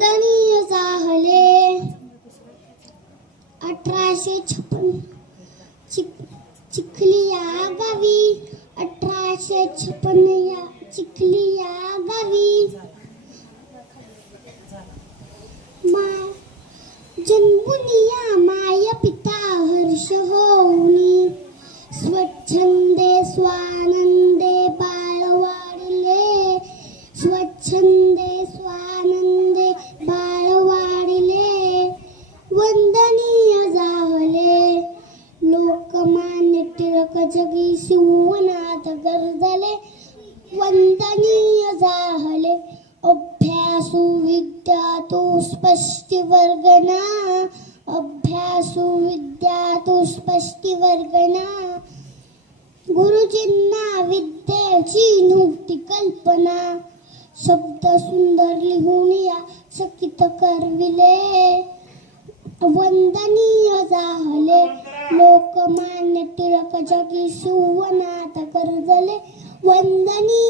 वंदनीय जाहले 1856 चिखली या गावी 1856 या चिखली या गावी जन्मुनिया माय पिता हर्ष होऊनी स्वच्छंदे स्वानंदे बाळ वाढले स्वच्छंदे स्वानंदे बाळ वाढले वंदनीय जाहले लोकमान्य टिळक जगी शिवनाथ गरजले वंदनीय जाहले अभ्यासू विद्यातो स्पष्टी वर्गना अभ्यासू विद्यातो स्पष्टी वर्गना गुरुजींना विद्येची नव्हती कल्पना शब्द सुंदर लिहून या सकित करविले वंदनीय जाहले लोकमान्य टिळक जगी शिवनाथ गरजले वंदनीय